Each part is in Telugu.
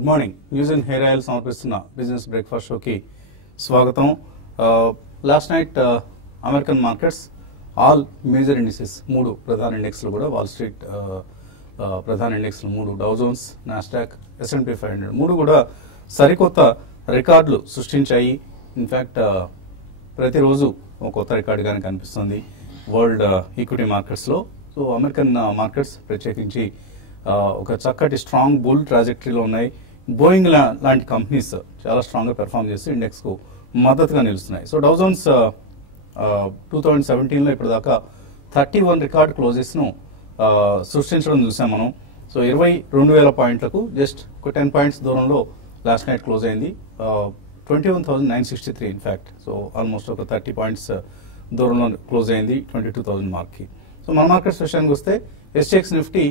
Good morning. News and hair oil సమర్పిస్తున్న బిజినెస్ బ్రేక్ఫాస్ట్ షోకి స్వాగతం. Last night American markets all major indices మూడు ప్రధాన ఇండెక్స్లు కూడా వాల్ స్ట్రీట్ ప్రధాన ఇండెక్స్లు మూడు డౌ జోన్స్, నాస్డాక్, S&P 500 మూడు కూడా సరికొత్త రికార్డులు సృష్టించాయి. ఇన్ఫ్యాక్ట్ ప్రతిరోజు ఒక కొత్త రికార్డుగానే కనిపిస్తుంది వరల్డ్ ఈక్విటీ మార్కెట్స్లో. సో అమెరికన్ మార్కెట్స్ ప్రత్యేకించి ఒక చక్కటి స్ట్రాంగ్ బుల్ ట్రాజెక్టరీలో ఉన్నాయి. బోయింగ్ లాంటి కంపెనీస్ చాలా స్ట్రాంగ్గా పెర్ఫామ్ చేసి ఇండెక్స్కు మద్దతుగా నిలుస్తున్నాయి. సో డౌ జోన్స్ 2017లో ఇప్పటిదాకా 31 రికార్డ్ క్లోజెస్ను సృష్టించడం చూసాం మనం. సో 22,000 పాయింట్లకు జస్ట్ ఒక 10 పాయింట్స్ దూరంలో లాస్ట్ నైట్ క్లోజ్ అయింది. 21,963 ఇన్ఫ్యాక్ట్. సో ఆల్మోస్ట్ ఒక 30 పాయింట్స్ దూరంలో క్లోజ్ అయింది 22,000 మార్క్కి. సో మన మార్కెట్స్ విషయానికి వస్తే SGX నిఫ్టీ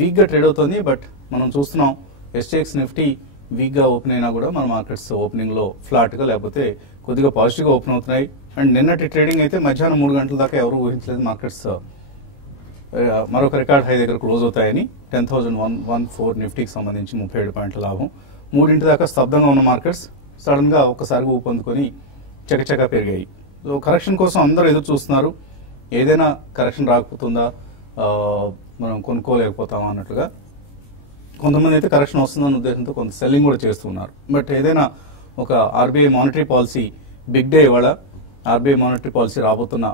వీక్గా ట్రేడ్ అవుతుంది. బట్ మనం చూస్తున్నాం SGX నిఫ్టీ వీక్గా ఓపెన్ అయినా కూడా మన మార్కెట్స్ ఓపెనింగ్లో ఫ్లాట్గా లేకపోతే కొద్దిగా పాజిటివ్గా ఓపెన్ అవుతున్నాయి. అండ్ నిన్నటి ట్రేడింగ్ అయితే మధ్యాహ్నం 3 గంటల దాకా ఎవరు ఊహించలేదు మార్కెట్స్ మరొక రికార్డ్ హై దగ్గర క్లోజ్ అవుతాయని. 10,114 నిఫ్టీకి సంబంధించి 37 పాయింట్ల లాభం. 3 దాకా స్తబ్దంగా ఉన్న మార్కెట్స్ సడన్గా ఒక్కసారిగా ఊపందుకొని చకచకా పెరిగాయి. సో కరెక్షన్ కోసం అందరూ ఎదురు చూస్తున్నారు. ఏదైనా కరెక్షన్ రాకపోతుందా, మనం కొనుక్కోలేకపోతామా అన్నట్లుగా. కొంతమంది అయితే కరెక్షన్ వస్తుందన్న ఉద్దేశంతో కొంత సెల్లింగ్ కూడా చేస్తున్నారు. బట్ ఏదైనా ఒక RBI monetary policy big day ఇవాళ ఆర్బీఐ మానిటరీ పాలసీ రాబోతున్న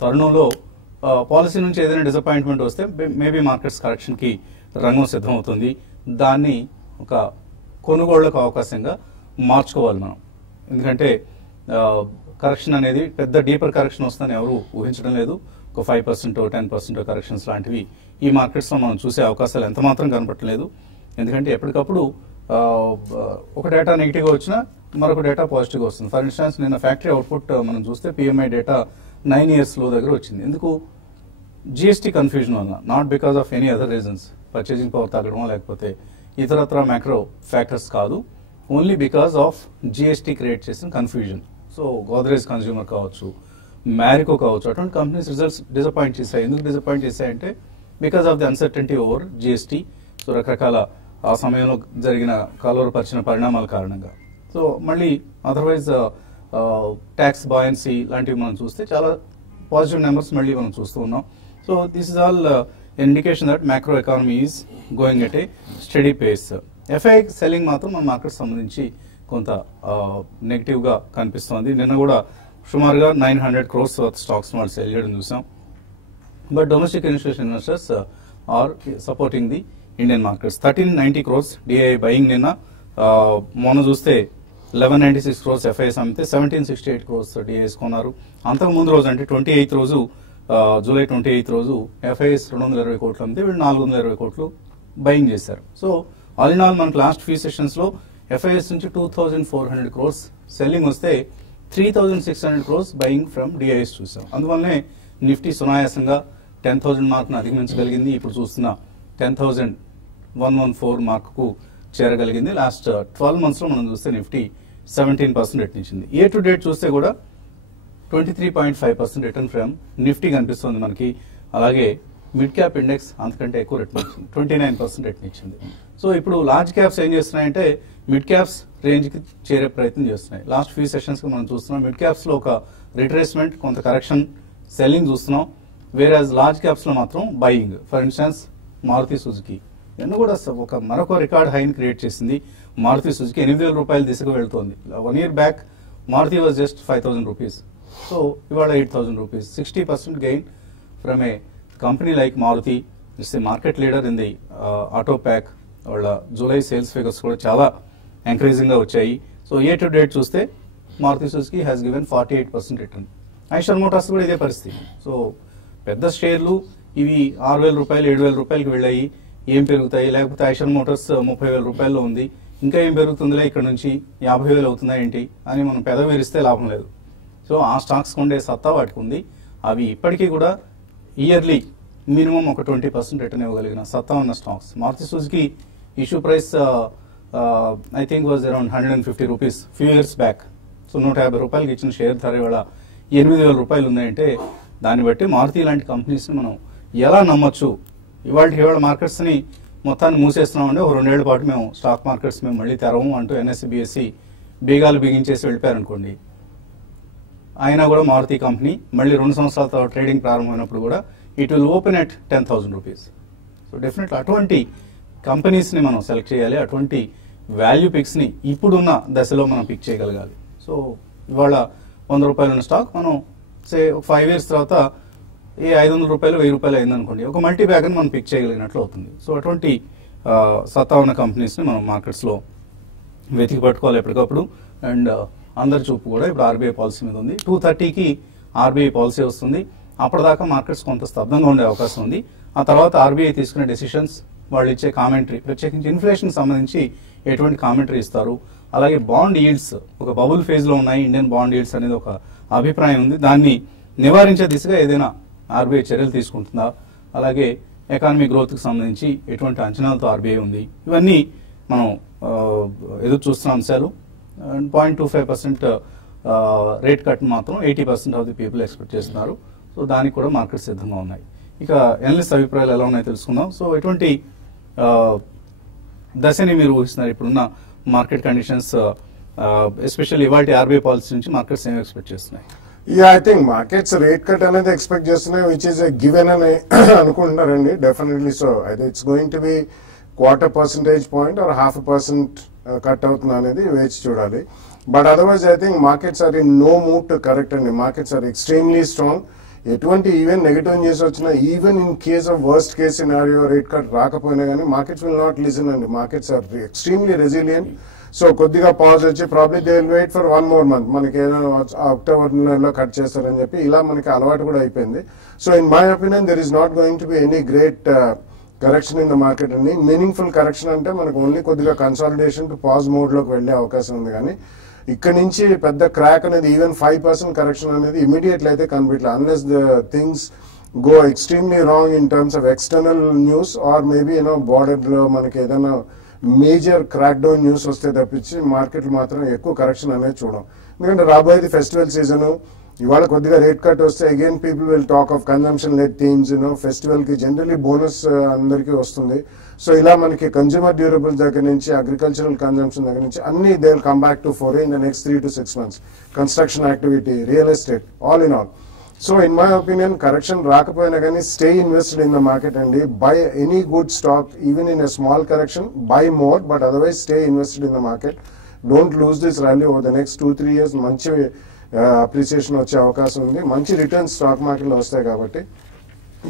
తరుణంలో పాలసీ నుంచి ఏదైనా డిసప్పాయింట్మెంట్ వస్తే మేబీ మార్కెట్స్ కరెక్షన్కి రంగం సిద్ధమవుతుంది. దాన్ని ఒక కొనుగోళ్లకు అవకాశంగా మార్చుకోవాలి మనం. ఎందుకంటే కరెక్షన్ అనేది పెద్ద డీపర్ కరెక్షన్ వస్తుందని ఎవరు ఊహించడం లేదు. ఒక 5% 10% కరెక్షన్స్ లాంటివి ఈ మార్కెట్స్లో మనం చూసే అవకాశాలు ఎంత మాత్రం కనపట్టలేదు. ఎందుకంటే ఎప్పటికప్పుడు ఒక డేటా నెగిటివ్గా వచ్చినా మరొక డేటా పాజిటివ్గా వస్తుంది. ఫర్ ఇన్స్టాన్స్ నిన్న ఫ్యాక్టరీ అవుట్పుట్ మనం చూస్తే PMI డేటా 9 years లో దగ్గర వచ్చింది. ఎందుకు? GST కన్ఫ్యూజన్ వల్ల, not because of any other reasons. Purchasing power తగ్గడమో లేకపోతే ఇతరత్ర మ్యాక్రో ఫ్యాక్టర్స్ కాదు. Only because of GST create చేసిన కన్ఫ్యూజన్. సో గోద్రేజ్ కన్స్యూమర్ కావచ్చు, మ్యారికో కావచ్చు, అటువంటి కంపెనీస్ రిజల్ట్స్ డిసప్పాయింట్ చేశాయి. ఎందుకు డిసప్పాయింట్ చేశాయంటే because of the uncertainty over GST. So రకరకాల ఆ సమయంలో జరిగిన కలవరపరిచిన పరిణామాల కారణంగా. సో మళ్ళీ అదర్వైజ్ ట్యాక్స్ బాయన్సీ లాంటివి మనం చూస్తే చాలా పాజిటివ్ నెంబర్స్ మళ్ళీ మనం చూస్తూ ఉన్నాం. So this is all indication that macro economy is going at a steady pace. FI selling మాత్రం మన మార్కెట్ సంబంధించి కొంత నెగిటివ్గా కనిపిస్తోంది. నిన్న కూడా సుమారుగా 900 crores వర్త్ స్టాక్స్ వాళ్ళు సెల్ చేయడం చూసాం. But domestic institution investors are supporting the Indian markets. 1390 crores DII buying నిన్న. మొన్న చూస్తే 1196 crores FIs అమ్మితే 1768 crores DIIs కొన్నారు. అంతకు ముందు రోజు అంటే 28th రోజు జూలై 28th రోజు FIs 220 కోట్లు అమ్మితే వీళ్ళు 420 కోట్లు బయింగ్ చేశారు. సో ఆల్ ఇన్ ఆల్ మనకు లాస్ట్ ఫ్యూ సెషన్స్ లో FIs నుంచి 2400 crores సెల్లింగ్ వస్తే 3600 crores బయింగ్ ఫ్రమ్ DIIs చూసాం. అందువల్లనే నిఫ్టీ సునాయాసంగా 10,000 మార్క్ను అధిగమించగలిగింది. ఇప్పుడు చూస్తున్న 10,114 మార్కుకు చేరగలిగింది. లాస్ట్ 12 months లో మనం చూస్తే Nifty 17% return. Year to date చూస్తే కూడా 23.5% రిటర్న్ ఫ్రమ్ నిఫ్టీ కనిపిస్తుంది మనకి. అలాగే మిడ్ క్యాప్ ఇండెక్స్ అంతకంటే ఎక్కువ రిటర్న్ ఇచ్చింది, 29% రిటర్న్ ఇచ్చింది. సో ఇప్పుడు లార్జ్ క్యాప్స్ ఏం చేస్తున్నాయంటే మిడ్ క్యాప్స్ రేంజ్కి చేరే ప్రయత్నం చేస్తున్నాయి. లాస్ట్ ఫ్యూ సెషన్స్కి మనం చూస్తున్నాం మిడ్ క్యాప్స్లో ఒక రిట్రేస్మెంట్, కొంత కరెక్షన్, సెల్లింగ్ చూస్తున్నాం. వేరేజ్ లార్జ్ క్యాప్స్లో మాత్రం buying. For instance Maruti Suzuki ఎన్నో కూడా ఒక మరొక రికార్డ్ హైని క్రియేట్ చేసింది. మారుతి సుజుకి 8,000 రూపాయల దిశగా వెళ్తోంది. 1 year back Maruti was just 5,000 rupees. So ఇవాళ 8,000 rupees, 60% gain from a company like Maruti. It's a market leader in the auto pack. వాళ్ళ జూలై సేల్స్ ఫిగర్స్ కూడా చాలా ఎంకరేజింగ్గా వచ్చాయి. సో ఇయర్ టు డేట్ చూస్తే Maruti Suzuki has given 48% return. Eicher Motors కూడా ఇదే పరిస్థితి. సో పెద్ద షేర్లు ఇవి 6,000 రూపాయలు 7,000 రూపాయలకి వెళ్ళాయి. ఏం పెరుగుతాయి? లేకపోతే ఐషర్ మోటార్స్ 30,000 రూపాయల్లో ఉంది, ఇంకా ఏం పెరుగుతుందిలే ఇక్కడ నుంచి 50,000 అవుతుందా ఏంటి అని మనం పెదవిరిస్తే లాభం లేదు. సో ఆ స్టాక్స్ ఉండే సత్తా వాటికి ఉంది. అవి ఇప్పటికీ కూడా ఇయర్లీ మినిమం ఒక 20% రిటర్న్ ఇవ్వగలిగిన సత్తా ఉన్న stocks. Maruti Suzuki issue price I think was around 150 rupees few years back. So 150 రూపాయలకి ఇచ్చిన షేర్ ధర ఇవాళ 8,000 రూపాయలు ఉన్నాయంటే దాన్ని బట్టి మారుతి లాంటి కంపెనీస్ని మనం ఎలా నమ్మొచ్చు? ఇవాళ మార్కెట్స్ని మొత్తాన్ని మూసేస్తున్నామంటే ఒక 2 ఏళ్ల పాటు మేము స్టాక్ మార్కెట్స్ మేము మళ్ళీ తెరవము అంటూ ఎన్ఎస్సి బిఎస్సి బీగాలు బిగించేసి వెళ్ళిపోయారనుకోండి, అయినా కూడా మారుతి కంపెనీ మళ్ళీ 2 సంవత్సరాల తర్వాత ట్రేడింగ్ ప్రారంభమైనప్పుడు కూడా it will open at 10,000 rupees. So definitely అటువంటి కంపెనీస్ని మనం సెలెక్ట్ చేయాలి, అటువంటి వాల్యూ పిక్స్ని ఇప్పుడున్న దశలో మనం పిక్ చేయగలగాలి. సో ఇవాళ 100 రూపాయలు ఉన్న స్టాక్ మనం సే 5 years తర్వాత ఏ 500 రూపాయలు 1000 రూపాయలు అయిందనుకోండి, ఒక మల్టీ బ్యాగ్ని మనం పిక్ చేయగలిగినట్లు అవుతుంది. సో అటువంటి సత్తా ఉన్న కంపెనీస్ని మనం మార్కెట్స్లో వెతికి పట్టుకోవాలి ఎప్పటికప్పుడు. అండ్ అందరి చూపు కూడా ఇప్పుడు ఆర్బీఐ పాలసీ మీద ఉంది. 2:30కి ఆర్బీఐ పాలసీ వస్తుంది. అప్పటిదాకా మార్కెట్స్ కొంత స్తబ్దంగా ఉండే అవకాశం ఉంది. ఆ తర్వాత ఆర్బీఐ తీసుకునే డెసిషన్స్, వాళ్ళు ఇచ్చే కామెంటరీ, ప్రత్యేకించి ఇన్ఫ్లేషన్ సంబంధించి ఎటువంటి కామెంటరీ ఇస్తారు, అలాగే బాండ్ ఈల్డ్స్ ఒక బబుల్ ఫేజ్లో ఉన్నాయి, ఇండియన్ బాండ్ ఈల్డ్స్ అనేది ఒక అభిప్రాయం ఉంది. దాన్ని నివారించే దిశగా ఏదైనా ఆర్బీఐ చర్యలు తీసుకుంటుందా, అలాగే ఎకానమీ గ్రోత్కి సంబంధించి ఎటువంటి అంచనాలతో ఆర్బీఐ ఉంది, ఇవన్నీ మనం ఎదురు చూస్తున్న అంశాలు. 0.25% రేట్ కట్ మాత్రం 80% ఆఫ్ ది పీపుల్ ఎక్స్పెక్ట్ చేస్తున్నారు. సో దానికి కూడా మార్కెట్ సిద్ధంగా ఉన్నాయి. ఇక ఎనలిస్ట్ అభిప్రాయాలు ఎలా ఉన్నాయో తెలుసుకుందాం. సో ఎటువంటి దశని మీరు ఊహిస్తున్నారు ఇప్పుడున్న మార్కెట్ కండిషన్స్, ఎస్పెషల్లీ ఇవాళ ఆర్బీఐ పాలసీ నుంచి మార్కెట్స్ ఏం ఎక్స్పెక్ట్ చేస్తున్నాయి? I think markets rate cut అనేది ఎక్స్పెక్ట్ చేస్తున్నాయి, విచ్ ఈస్ గివెన్ అని అనుకుంటున్నారండి. డెఫినెట్లీ. సో అయితే it's going to be 1/4 percentage point or 0.5% cut అవుతుంది అనేది వేచి చూడాలి. But otherwise I think markets are in no mood to correct అండి. Markets are extremely strong. ఎటువంటి ఈవెన్ నెగటివ్ న్యూస్ వచ్చినా, even in case of worst case scenario rate cut రాకపోయినా కానీ మార్కెట్స్ విల్ నాట్ లిసన్ అండి. Markets are extremely resilient. So కొద్దిగా పాజ్ వచ్చి probably they will wait for 1 more month, మనకి ఏదైనా అక్టోబర్ నెలలో కట్ చేస్తారని చెప్పి ఇలా మనకి అలవాటు కూడా అయిపోయింది. So in my opinion there is not going to be any great correction in the market అండి. మీనింగ్ఫుల్ కరెక్షన్ అంటే మనకు ఓన్లీ కొద్దిగా కన్సాలిడేషన్ టు పాజ్ మోడ్ లోకి వెళ్లే అవకాశం ఉంది. కానీ ఇక్కడ నుంచి పెద్ద క్రాక్ అనేది, ఈవెన్ 5% కరెక్షన్ అనేది ఇమీడియట్లీ అయితే కనిపించలేదు, unless the things go extremely wrong in terms of external news or maybe border లో మనకి ఏదైనా మేజర్ క్రాక్ డౌన్ న్యూస్ వస్తే తప్పించి మార్కెట్ మాత్రం ఎక్కువ కరెక్షన్ అనేది చూడం. ఎందుకంటే రాబోయేది ఫెస్టివల్ సీజన్. ఇవాళ కొద్దిగా రేట్ కట్ వస్తే again people will talk of consumption led themes. Festival కి జనరలీ బోనస్ అందరికీ వస్తుంది. సో ఇలా మనకి కన్జ్యూమర్ డ్యూరబుల్స్ దగ్గర నుంచి అగ్రికల్చరల్ కన్జంప్షన్ దగ్గర నుంచి అన్ని they will come back to fore in the next 3 to 6 months. Construction activity, real estate, all in all. So in my opinion correction రాకపోయినా కానీ stay invested in the market అండి. Buy any good stock, even in a small correction, buy more, but otherwise stay invested in the market. Don't lose this rally over the next 2-3 years. మంచి అప్రిసియేషన్ వచ్చే అవకాశం ఉంది, మంచి రిటర్న్స్ స్టాక్ మార్కెట్లో వస్తాయి. కాబట్టి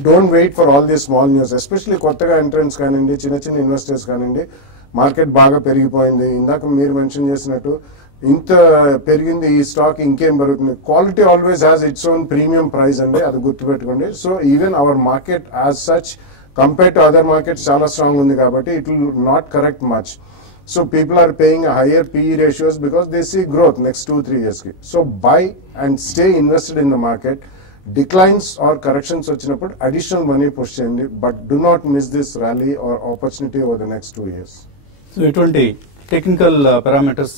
don't wait for all the small news, especially కొత్తగా ఎంట్రెన్స్ కానివ్వండి, చిన్న చిన్న ఇన్వెస్టర్స్ కానివ్వండి. మార్కెట్ బాగా పెరిగిపోయింది, ఇందాక మీరు మెన్షన్ చేసినట్టు ఇంత పెరిగింది ఈ స్టాక్, ఇంకేం పెరుగుతుంది. Quality always has its own premium price అండి, అది గుర్తుపెట్టుకోండి. So even hour market as such compare to other markets చాలా స్ట్రాంగ్ ఉంది కాబట్టి it will not correct much. So people are paying a higher PE ratios because they see growth next 2-3 years. So buy and stay invested in the market. Declines or corrections వచ్చినప్పుడు additional money push చేయండి, but do not miss this rally or opportunity over the next 2 years. So ఎటువంటి టెక్నికల్ పారామీటర్స్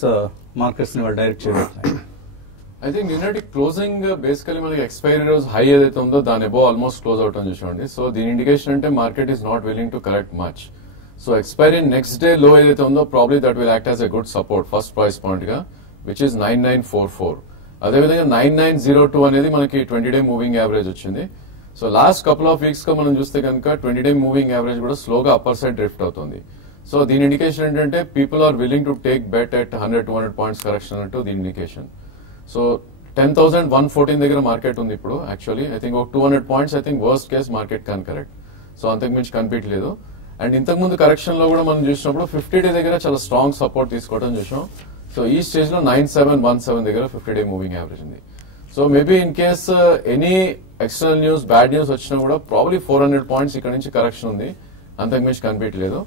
మార్కెట్స్ ని వాళ్ళు డైరెక్ట్ చేయబోతున్నాయి? ఐ థింక్ నిన్నటి క్లోజింగ్ బేసికలీ మనకి ఎక్స్పైరీ రోజు హై ఏదైతే ఉందో దాని అబౌవ్ ఆల్మోస్ట్ క్లోజ్ అవుట్ అని చూసుకోండి. సో దీని ఇండికేషన్ అంటే market is not willing to correct much. So expiry next day లో ఏదైతే ఉందో probably that will act as a good support first price point గా, విచ్ ఇస్ 9944. అదేవిధంగా 9902 అనేది మనకి 20-day మూవింగ్ యావరేజ్ వచ్చింది. So last couple of weeks గా మనం చూస్తే కనుక 20-day మూవింగ్ యావరేజ్ కూడా స్లోగా అప్పర్ సైడ్ డ్రిఫ్ట్ అవుతుంది. సో దీని ఇండికేషన్ ఏంటంటే people are willing to take bet at 100-200 points correction అంటూ దీని ఇండికేషన్. సో 10,114 దగ్గర మార్కెట్ ఉంది ఇప్పుడు. యాక్చువల్లీ ఐ థింక్ ఒక 200 points I think worst case market can correct. So అంతకు మించి కనిపించలేదు. అండ్ ఇంతకు ముందు కరెక్షన్ లో కూడా మనం చూసినప్పుడు 50-day దగ్గర చాలా స్ట్రాంగ్ సపోర్ట్ తీసుకోవడం చూసాం. సో ఈ స్టేజ్ లో 9717 దగ్గర 50-day మూవింగ్ యావరేజ్ ఉంది. So maybe in case any external news, bad news వచ్చినా కూడా ప్రాబ్లీ 400 points ఇక్కడ నుంచి కరెక్షన్ ఉంది, అంతకు మించి కనిపించలేదు.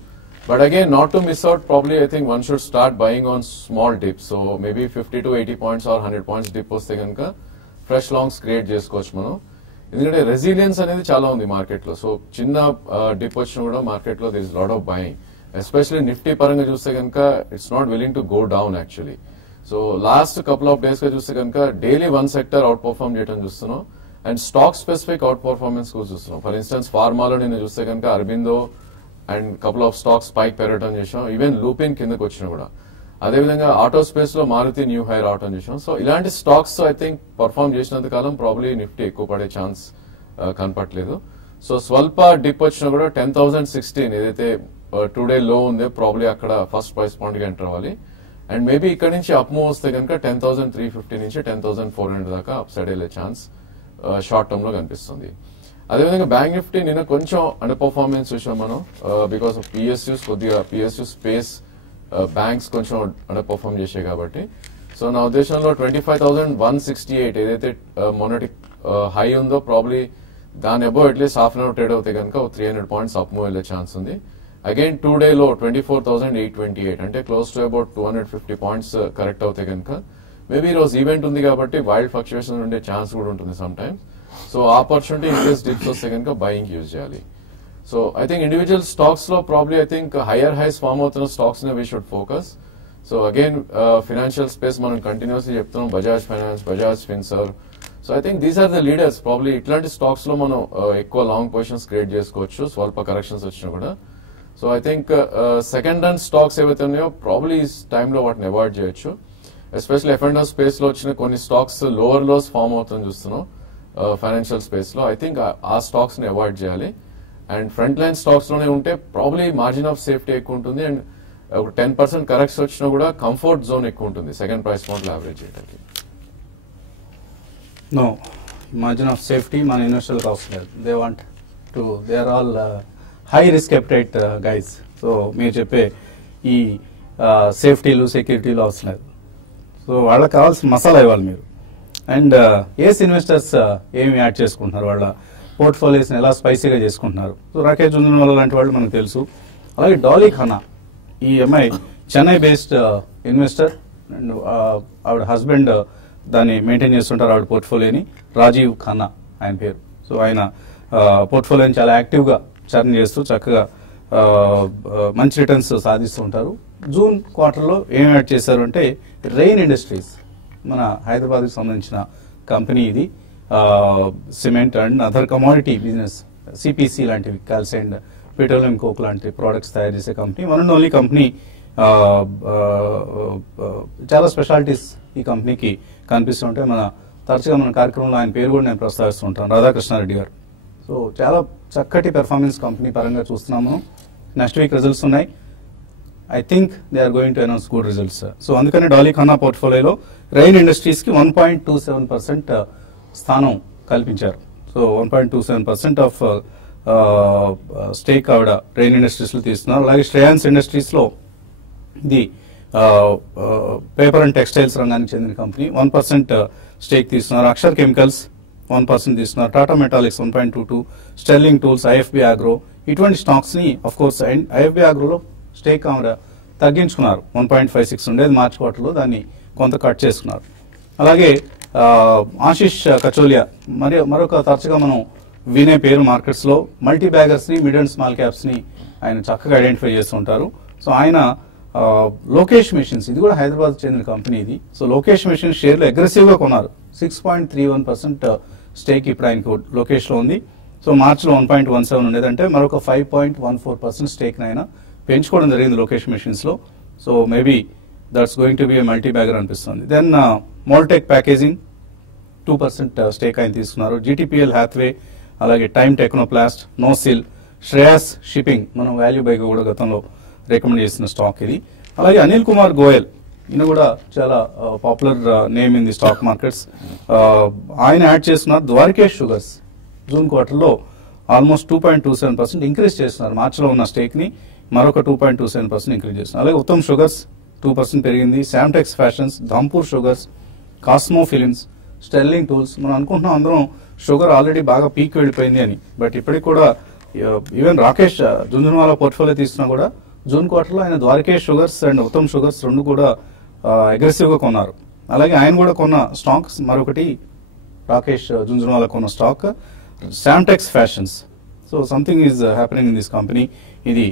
But again not to miss out, probably I think one should start buying on small dip. So maybe 50 to 80 points or 100 points dip వస్తే కనుక ఫ్రెష్ లాంగ్స్ క్రియేట్ చేసుకోవచ్చు మనం. ఎందుకంటే రెసిలియన్స్ అనేది చాలా ఉంది మార్కెట్ లో. సో చిన్న డిప్ వచ్చినా కూడా మార్కెట్ లో there is lot of buying, especially Nifty పరంగా చూస్తే కనుక it's not willing to go down actually. So last couple of days గా చూస్తే కనుక daily one sector out perform చేయడం చూస్తున్నాం, and stock specific out performance కూడా చూస్తున్నాం. ఫర్ ఇన్స్టెన్స్ ఫార్మాలో నేను చూస్తే కనుక Aurobindo and couple of stocks పైకి పెరగటం చేసాం, ఈవెన్ లూపిన్ కిందకి వచ్చినా కూడా. అదేవిధంగా ఆటో స్పేస్ లో మారుతి న్యూ హై రావటం చేసాం. సో ఇలాంటి స్టాక్స్ ఐ థింక్ పర్ఫార్మ్ చేసినంత కాలం ప్రాబ్లీ నిఫ్టీ ఎక్కువ పడే ఛాన్స్ కనపట్లేదు. సో స్వల్ప డిప్ వచ్చినా కూడా 10,016 ఏదైతే టుడే లో ఉందో ప్రాబ్లీ అక్కడ ఫస్ట్ ప్రైస్ పాయింట్ గా ఎంటర్ అవ్వాలి. అండ్ మేబీ ఇక్కడ నుంచి అప్ మూవ్ వస్తే కనుక 10,350 నుంచి 10,400 దాకా అప్ సైడ్ వెళ్ళే ఛాన్స్ షార్ట్ టర్మ్ లో కనిపిస్తుంది. అదేవిధంగా బ్యాంక్ నిఫ్టీ నిన్న కొంచెం అండర్ పర్ఫార్మెన్స్ చూసాం మనం బికాస్ ఆఫ్ పిఎస్యూస్, కొద్దిగా పిఎస్యూ స్పేస్ బ్యాంక్స్ కొంచెం అండర్ పర్ఫార్మ్ చేసాయి కాబట్టి. సో నా ఉద్దేశంలో 25,168 ఏదైతే మొన్నటి హై ఉందో ప్రాబ్లీ దాని above at least half an hour trade అవుతాయి కనుక 300 పాయింట్స్ అప్ మూవ్ వెళ్ళే ఛాన్స్ ఉంది. అగైన్ 2 డే లో 24,828 అంటే close to about 250 points correct అవుతాయి కనుక మేబీ ఈ రోజు ఈవెంట్ ఉంది కాబట్టి వైల్డ్ ఫ్లక్చుయేషన్ ఉండే ఛాన్స్ కూడా ఉంటుంది sometimes. So opportunity in case dips వస్తే కనుక బయింగ్ యూజ్ చేయాలి. So I think individual stocks లో probably I think higher highs form అవుతున్న స్టాక్స్ నే we should focus. So again financial space మనం కంటిన్యూస్లీ చెప్తున్నాం, Bajaj finance, Bajaj Finserv. So I think these are the leaders. Probably ఇట్లాంటి స్టాక్స్ లో మనం ఎక్కువ లాంగ్ పొజిషన్స్ క్రియేట్ చేసుకోవచ్చు స్వల్ప కరెక్షన్స్ వచ్చినా కూడా. So I think second hand stocks ఏవైతే ఉన్నాయో ప్రాబ్లీ ఈ టైంలో వాటిని అవాయిడ్ చేయొచ్చు. ఎస్పెషల్లీ ఎఫ్&ఓ స్పేస్ లో వచ్చిన కొన్ని స్టాక్స్ లోవర్ లోస్ ఫామ్ అవుతుంది చూస్తున్నాం ఫైనాన్షియల్ స్పేస్ లో. ఐ థింక్ ఆ స్టాక్స్ ని అవాయిడ్ చేయాలి. అండ్ ఫ్రంట్ లైన్ స్టాక్స్ లోనే ఉంటే ప్రాబ్లీ మార్జిన్ ఆఫ్ సేఫ్టీ ఎక్కువ ఉంటుంది. అండ్ ఒక 10% కరెక్ట్స్ వచ్చినా కూడా కంఫర్ట్ జోన్ ఎక్కువ ఉంటుంది సెకండ్ ప్రైస్ పాయింట్ యావరేజ్ చేయడానికి. నో మార్జిన్ ఆఫ్ సేఫ్టీ మన ఇన్వెస్టర్లకు అవసరం లేదు. They are all high risk appetite guys. So మీరు చెప్పే ఈ సేఫ్టీలు సెక్యూరిటీలు అవసరం లేదు. సో వాళ్ళకి కావాల్సిన మసాలా ఇవ్వాలి మీరు. అండ్ ఏస్ ఇన్వెస్టర్స్ ఏమి యాడ్ చేసుకుంటున్నారు, వాళ్ళ పోర్ట్ఫోలియోస్ని ఎలా స్పైసీగా చేసుకుంటున్నారు. సో రాకేష్ జుంజున్వాలా లాంటి వాళ్ళు మనకు తెలుసు. అలాగే డాలీ ఖన్నా ఈ అమ్మాయి చెన్నై బేస్డ్ ఇన్వెస్టర్ అండ్ ఆవిడ హస్బెండ్ దాన్ని మెయింటైన్ చేస్తుంటారు ఆవిడ పోర్ట్ఫోలియోని. రాజీవ్ ఖన్నా ఆయన పేరు. సో ఆయన పోర్ట్ఫోలియోని చాలా యాక్టివ్గా చర్న్ చేస్తూ చక్కగా మంచి రిటర్న్స్ సాధిస్తూ ఉంటారు. జూన్ క్వార్టర్లో ఏం యాడ్ చేశారు అంటే రెయిన్ ఇండస్ట్రీస్, మన హైదరాబాద్కి సంబంధించిన కంపెనీ ఇది. Cement and other commodity business, CPC లాంటివి, కాల్సైండ్, పెట్రోలియం కోక్ లాంటి ప్రోడక్ట్స్ తయారు చేసే company. One and only company. చాలా స్పెషాలిటీస్ ఈ కంపెనీకి కనిపిస్తుంటాయి. తరచుగా మన కార్యక్రమంలో ఆయన పేరు కూడా నేను ప్రస్తావిస్తూ ఉంటాను, రాధాకృష్ణారెడ్డి గారు. సో చాలా చక్కటి పెర్ఫార్మెన్స్ కంపెనీ పరంగా చూస్తున్నాము. నెక్స్ట్ వీక్ రిజల్ట్స్ ఉన్నాయి. I think they are going to announce good results. So అందుకని డాలీ ఖన్నా పోర్ట్ఫోలియోలో రెయిన్ ఇండస్ట్రీస్ కి 1.27% స్థానం కల్పించారు. సో 1.27% ఆఫ్ స్టేక్ ఆవిడ రెయిన్ ఇండస్ట్రీస్ లో తీస్తున్నారు. అలాగే శ్రేయాన్స్ ఇండస్ట్రీస్ లో ఇది పేపర్ అండ్ టెక్స్టైల్స్ రంగానికి చెందిన కంపెనీ 1% స్టేక్ తీస్తున్నారు. అక్షర్ కెమికల్స్ 1% తీస్తున్నారు. Tata metallics 1.22, sterling tools, IFB agro, ఇటువంటి స్టాక్స్ ని అఫ్ కోర్స్ ఐఎఫ్బి ఆగ్రోలో స్టేక్ ఆవిడ తగ్గించుకున్నారు. 1.56 ఉండేది మార్చ్ క్వార్టర్లో, దాన్ని కొంత కట్ చేసుకున్నారు. అలాగే ఆశిష్ కచోలియా మరొక తరచుగా మనం వినే పేరు మార్కెట్స్ లో. మల్టీ బ్యాగర్స్ ని, మిడ్ అండ్ స్మాల్ క్యాప్స్ ని ఆయన చక్కగా ఐడెంటిఫై చేస్తుంటారు. సో ఆయన లోకేష్ మెషిన్స్, ఇది కూడా హైదరాబాద్ చెందిన కంపెనీ ఇది. సో లోకేష్ మెషిన్స్ షేర్లు అగ్రెసివ్ గా కొన్నారు. 6.31% స్టేక్ ఇప్పుడు ఆయనకు లోకేష్ లో ఉంది. సో మార్చిలో 1.17 ఉండేది, అంటే మరొక 5.14% స్టేక్ ఆయన పెంచుకోవడం జరిగింది లోకేష్ మెషిన్స్ లో. So maybe that's going to B a multi bagger అనిపిస్తుంది. దెన్ మోల్టెక్ ప్యాకేజింగ్ 2% స్టేక్ ఆయన తీసుకున్నారు. జీటీపీఎల్ హ్యాత్వే, అలాగే time Technoplast, NOCIL, Shreyas shipping, మనం వాల్యూ బైగా కూడా గతంలో రికమెండ్ చేసిన స్టాక్ ఇది. అలాగే అనిల్ కుమార్ గోయల్, ఈయన కూడా చాలా popular name in the stock markets. ఆయన యాడ్ చేస్తున్నారు. ద్వారకేష్ షుగర్స్ జూన్ క్వార్టర్లో ఆల్మోస్ట్ 2.27% ఇంక్రీజ్ చేస్తున్నారు. మార్చిలో ఉన్న స్టేక్ ని మరొక 2.27% ఇంక్రీజ్ చేస్తున్నారు. అలాగే ఉత్తమ్ షుగర్స్ 2% పెరిగింది. Samtex fashions, Dhampur sugars, Cosmo films, Sterling tools. మనం అనుకుంటున్నాం అందరం షుగర్ ఆల్రెడీ బాగా పీక్ వెళ్ళిపోయింది అని, బట్ ఇప్పటికి కూడా ఈవెన్ రాకేష్ జుంజున్వాలా పోర్ట్ఫోలియో తీసుకున్నా కూడా జూన్ క్వార్టర్లో ఆయన Dwarikesh sugars and Uttam sugars రెండు కూడా అగ్రెసివ్ గా కొన్నారు. అలాగే ఆయన కూడా కొన్న స్టాక్స్ మరొకటి రాకేష్ జుంజున్వాలా కొన్న stock Samtex fashions. So something is happening in this company. ఇది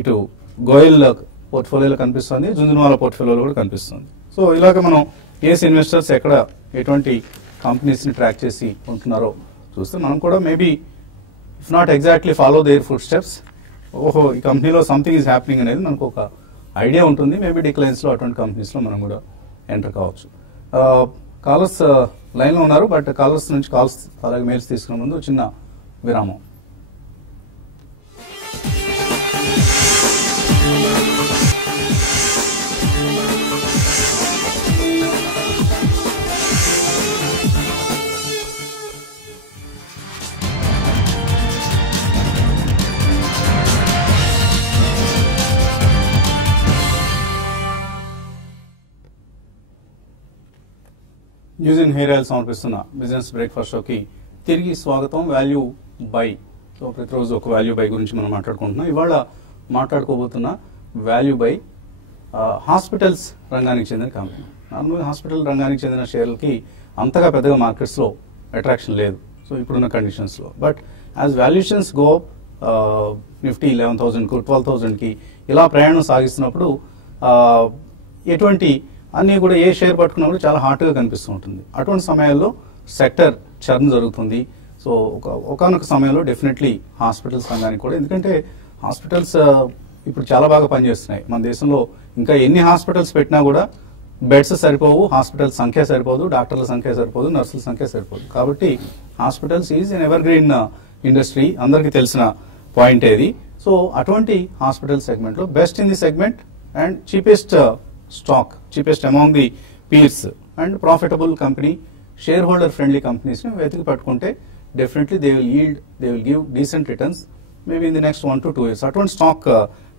ఇటు గోయల్ పోర్ట్ఫోలియోలో కనిపిస్తుంది, జుంజున్వాలా పోర్ట్ఫోలియోలో కూడా కనిపిస్తుంది. సో ఇలాగ మనం ఏస్ ఇన్వెస్టర్స్ ఎక్కడ ఎటువంటి కంపెనీస్ ని ట్రాక్ చేసి ఉంటున్నారో చూస్తే మనం కూడా maybe if not exactly follow their footsteps, ఓహో ఈ కంపెనీలో సంథింగ్ ఈజ్ హ్యాపెనింగ్ అనేది మనకు ఒక ఐడియా ఉంటుంది. మేబీ డిక్లైన్స్లో అటువంటి కంపెనీస్లో మనం కూడా ఎంటర్ కావచ్చు. కాలర్స్ లైన్లో ఉన్నారు, బట్ కాలర్స్ నుంచి కాల్స్ అలాగే మెయిల్స్ తీసుకునే ముందు చిన్న విరామం. న్యూజిన్ హెయిర్ ఆయిల్ సమర్పిస్తున్న బిజినెస్ బ్రేక్ఫాస్ట్ షోకి తిరిగి స్వాగతం. Value by. సో ప్రతిరోజు ఒక వాల్యూ బై గురించి మనం మాట్లాడుకుంటున్నాం. ఇవాళ మాట్లాడుకోబోతున్న వాల్యూ బై హాస్పిటల్స్ రంగానికి చెందిన కంపెనీ. నార్మల్గా హాస్పిటల్ రంగానికి చెందిన షేర్లకి అంతగా పెద్దగా మార్కెట్స్లో అట్రాక్షన్ లేదు సో ఇప్పుడున్న కండిషన్స్లో. But as valuations go up, Nifty 11,000కు 12,000కి ఇలా ప్రయాణం సాగిస్తున్నప్పుడు ఎటువంటి అన్నీ కూడా ఏ షేర్ పట్టుకున్నప్పుడు చాలా హాట్గా కనిపిస్తూ ఉంటుంది. అటువంటి సమయాల్లో సెక్టర్ చర్న్ జరుగుతుంది. సో ఒకనొక సమయంలో డెఫినెట్లీ హాస్పిటల్స్ రంగానికి కూడా, ఎందుకంటే హాస్పిటల్స్ ఇప్పుడు చాలా బాగా పనిచేస్తున్నాయి మన దేశంలో. ఇంకా ఎన్ని హాస్పిటల్స్ పెట్టినా కూడా బెడ్స్ సరిపోవు, హాస్పిటల్ సంఖ్య సరిపోదు, డాక్టర్ల సంఖ్య సరిపోదు, నర్సుల సంఖ్య సరిపోదు. కాబట్టి hospitals is an evergreen industry, అందరికీ తెలిసిన పాయింట్ ఏది. సో అటువంటి హాస్పిటల్ సెగ్మెంట్లో best in the segment and cheapest stock, cheapest among the peers and profitable company, shareholder friendly companies ని వెతికి పట్టుకుంటే definitely they will yield, they will give decent returns maybe in the next 1 to 2 years. అటువంటి స్టాక్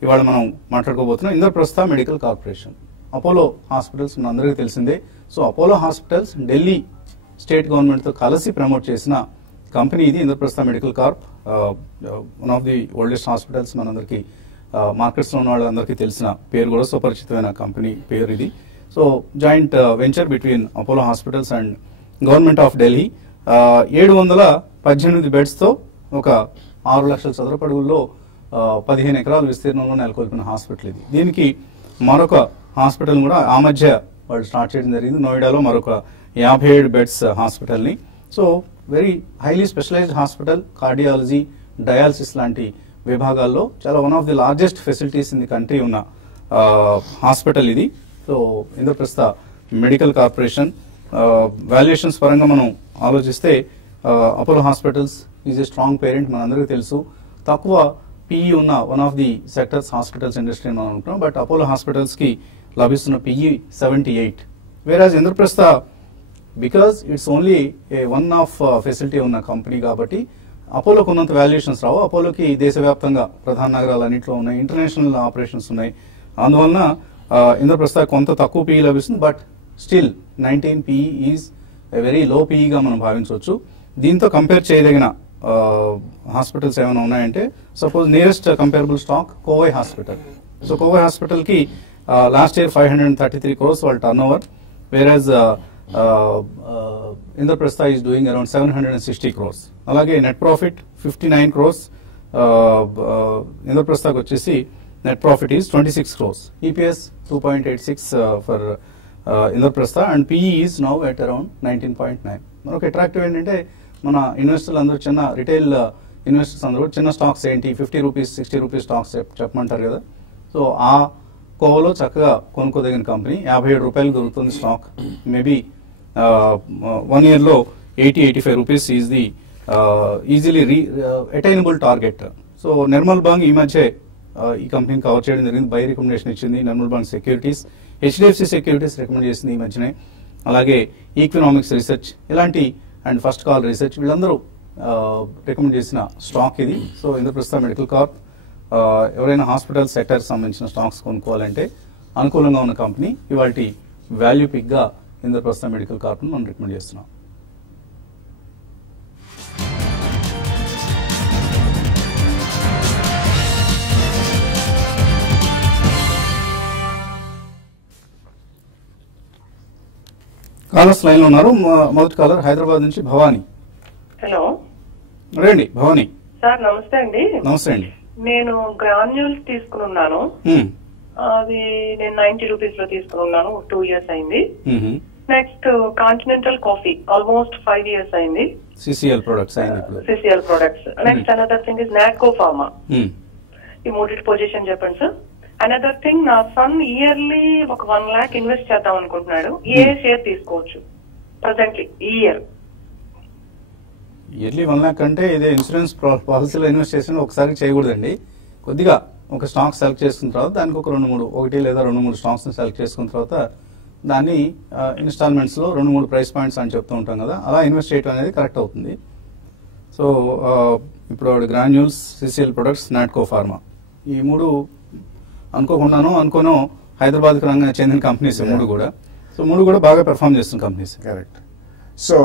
ఇవాళ మనం మాట్లాడుకోబోతున్నాం. Indraprastha medical corporation. Apollo hospitals మన అందరికీ తెలిసిందే. So Apollo hospitals Delhi state government తో కలిసి ప్రమోట్ చేసిన కంపెనీ ఇది Indraprastha medical Corp. One of the oldest hospitals మనందరికీ మార్కెట్స్ లో ఉన్న వాళ్ళందరికీ తెలిసిన పేరు, కూడా సుపరిచితమైన కంపెనీ పేరు ఇది. So joint venture between Apollo hospitals and government of Delhi. 718 beds తో ఒక 6 లక్షల చదరపు అడుగుల్లో 15 ఎకరాల విస్తీర్ణంలో నెలకొల్పిన హాస్పిటల్ ఇది. దీనికి మరొక హాస్పిటల్ కూడా ఆ మధ్య వాళ్ళు స్టార్ట్ చేయడం జరిగింది. నోయిడాలో మరొక 57 బెడ్స్ హాస్పిటల్ ని. So very highly specialised hospital, cardiology, dialysis లాంటి విభాగాల్లో చాలా one of the largest facilities in the country ఉన్న హాస్పిటల్ ఇది. So Indraprastha medical corporation valuations పరంగా మనం ఆలోచిస్తే Apollo hospitals is a strong parent, మనందరికీ తెలుసు. తక్కువ పిఈ ఉన్న one of the sectors hospitals industry మనం అనుకుంటున్నాం. బట్ అపోలో హాస్పిటల్స్ కి లభిస్తున్న PE 78, versus Indraprastha because it's only a one of facility ఉన్న కంపెనీ కాబట్టి అపోలోకి ఉన్నంత వాల్యుయేషన్స్ రావు. అపోలోకి దేశవ్యాప్తంగా ప్రధాన నగరాలన్నింటిలో ఉన్నాయి, ఇంటర్నేషనల్ ఆపరేషన్స్ ఉన్నాయి. అందువలన ఇంద్రప్రస్థ కొంత తక్కువ పిఈ లభిస్తుంది. But still 19 PE is a very low పిఈగా మనం భావించవచ్చు. దీంతో కంపేర్ చేయదగిన హాస్పిటల్స్ ఏమైనా ఉన్నాయంటే suppose nearest comparable stock Kovai hospital. So Kovai hospital కి లాస్ట్ ఇయర్ 533 crores వాళ్ళ turnover, versus Indraprastha is doing around 760 crores. అలాగే నెట్ ప్రాఫిట్ 59 crores. ఇంద్రప్రస్థకి వచ్చేసి net profit is 26 crores. EPS 2.86 for Indraprastha and PE is now at around 19.9. మరొక అట్రాక్టివ్ ఏంటంటే మన ఇన్వెస్టర్లు అందరూ, చిన్న రిటైల్ ఇన్వెస్టర్స్ అందరూ చిన్న స్టాక్స్ ఏంటి 50 రూపీస్ 60 రూపీస్ స్టాక్స్ చెప్పమంటారు కదా. సో ఆ కోవలో చక్కగా కొనుక్కోదగిన కంపెనీ. 57 రూపాయలు దొరుకుతుంది స్టాక్. మేబీ 1 year లో 80-85 rupees is the easily attainable target. So Nirmal bank ఈ మధ్య ఈ కంపెనీని కవర్ చేయడం జరిగింది, బై రికమెండేషన్ ఇచ్చింది. Nirmal bank securities, HDFC securities recommend చేసింది ఈ మధ్యనే. అలాగే ఈకనామిక్స్ రీసెర్చ్ ఇలాంటి అండ్ ఫస్ట్ కాల్ రీసెర్చ్ వీళ్ళందరూ రికమెండ్ చేసిన స్టాక్ ఇది. సో ఇంద్రప్రస్థ మెడికల్ కార్ప్ ఎవరైనా హాస్పిటల్ సెక్టర్ సంబంధించిన స్టాక్స్ కొనుక్కోవాలంటే అనుకూలంగా ఉన్న కంపెనీ. ఇవాళ వాల్యూ పిక్ గా ఇంద్రప్రస్థ మెడికల్ కార్ప్ మనం రికమెండ్ చేస్తున్నాం. కాలర్స్ లైన్ లో ఉన్నారు. మొదటి కాలర్ హైదరాబాద్ నుంచి భవానీ. హలో రండి భవానీ. సార్ నమస్తే అండి. నమస్తే అండి. నేను గ్రాన్యూల్స్ తీసుకుని ఉన్నాను. అది నేను 90 రూపీస్ లో తీసుకుని ఉన్నాను. 2 years అయింది. Next continental coffee almost 5 years అయింది. సిసిఎల్ ప్రొడక్ట్స్ అయింది ఇప్పుడు. CCL products. Next another thing is Natco pharma. ఈ మూడిటి పొజిషన్ చెప్పండి సార్. అనదర్ థింగ్, నా సన్ ఇయర్లీ ఒక 1 lakh ఇన్వెస్ట్ చేద్దాం అనుకుంటున్నాడు. ఏ షేర్ తీసుకోవచ్చు ప్రెసెంట్లీ ఈ ఇయర్? ఇయర్లీ 1 lakh అంటే ఇదే ఇన్సూరెన్స్ పాలసీలో ఇన్వెస్ట్ చేసిన ఒకసారి చేయకూడదండి. కొద్దిగా ఒక స్టాక్ సెలెక్ట్ చేసుకున్న తర్వాత దానికి ఒక 1 లేదా 2-3 స్టాక్స్ సెలెక్ట్ చేసుకున్న తర్వాత దాన్ని ఇన్స్టాల్మెంట్స్ లో 2-3 ప్రైస్ పాయింట్స్ అని చెప్తూ ఉంటాం కదా, అలా ఇన్వెస్ట్ చేయడం అనేది కరెక్ట్ అవుతుంది. సో ఇప్పుడు granules, CCL products, Natco pharma, ఈ 3 అనుకోను హైదరాబాద్ కు చెందిన కంపెనీస్ 3 కూడా. సో 3 కూడా బాగా పెర్ఫార్మ్ చేస్తున్న companies. Correct. So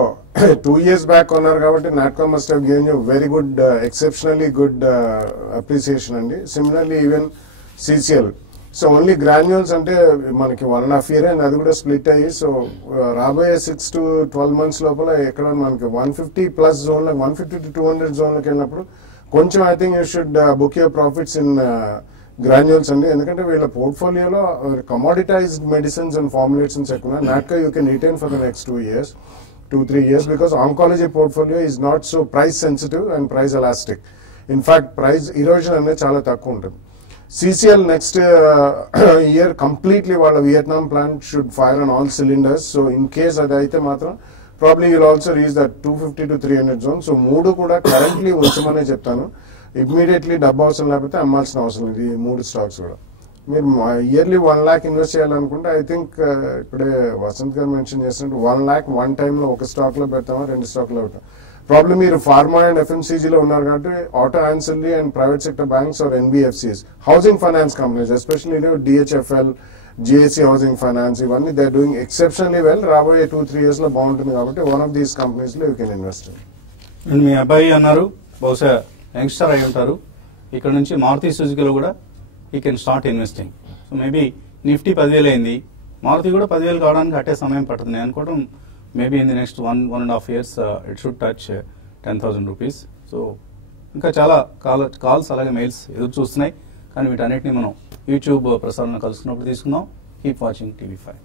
2 years back ఉన్నారు కాబట్టి Natco must have given you very good, exceptionally good appreciation అండి. Similarly even CCL. So only Granules అంటే మనకి 1.5 year అండ్ అది కూడా స్ప్లిట్ అయ్యి, సో రాబోయే 6 to 12 months లోపల ఎక్కడ మనకి 150+ జోన్, 150 to 200 జోన్లోకి వెళ్ళినప్పుడు కొంచెం I think you should book your profits in granules అండి. ఎందుకంటే వీళ్ళ పోర్ట్ఫోలియోలో కమోడిటైజ్డ్ మెడిసిన్స్ అండ్ ఫార్ములేషన్స్ ఎక్కువ. Natco you can retain for the next 2-3 years because oncology portfolio is not so price sensitive and price elastic. In fact, price erosion అనేది చాలా తక్కువ ఉంటుంది. CCL next year completely వాళ్ళ Vietnam plant should fire on all cylinders. So in case అది అయితే మాత్రం probably you'll also reach that 250 to 300 zone. So 3 కూడా currently ఉంచమనే చెప్తాను. ఇమ్మీడియట్లీ డబ్బు అవసరం లేకపోతే అమ్మాల్సిన అవసరం లేదు ఈ 3 స్టాక్స్ కూడా. మీరు ఇయర్లీ 1 lakh ఇన్వెస్ట్ చేయాలనుకుంటే ఐ థింక్ ఇప్పుడే వసంత్ గారు మెన్షన్ చేసినట్టు 1 lakh వన్ టైంలో ఒక స్టాక్ లో పెడతామా 2 స్టాక్ లో పెడతాం. ప్రాబ్లం మీరు ఫార్మా అండ్ FMCGలో ఉన్నారు కాబట్టి auto ancillary and private sector banks or NBFCs, housing finance companies especially DHFL, GSC housing finance, ఇవన్నీ they are doing exceptionally well. రాబోయే 2-3 years లో బాగుంటుంది కాబట్టి వన్ ఆఫ్ దీస్ కంపెనీస్ లో యూ కెన్ ఇన్వెస్ట్. మీ అబ్బాయి అన్నారు బహుశా యంగ్స్టర్ అయి ఉంటారు, ఇక్కడ నుంచి మారుతి సుజుకిలో కూడా ఈ can start investing. So maybe Nifty 10,000 అయింది, మారుతి కూడా 10,000 కావడానికి అట్టే సమయం పడుతుంది అనుకోవడం. Maybe in the next 1.5 years it should touch 10,000 rupees. So ఇంకా చాలా కాల్స్ అలాగే మెయిల్స్ ఎదురు చూస్తున్నాయి, కానీ వీటన్నిటిని మనం యూట్యూబ్ ప్రసారంలో కలుసుకున్నప్పుడు తీసుకుందాం. Keep watching TV5.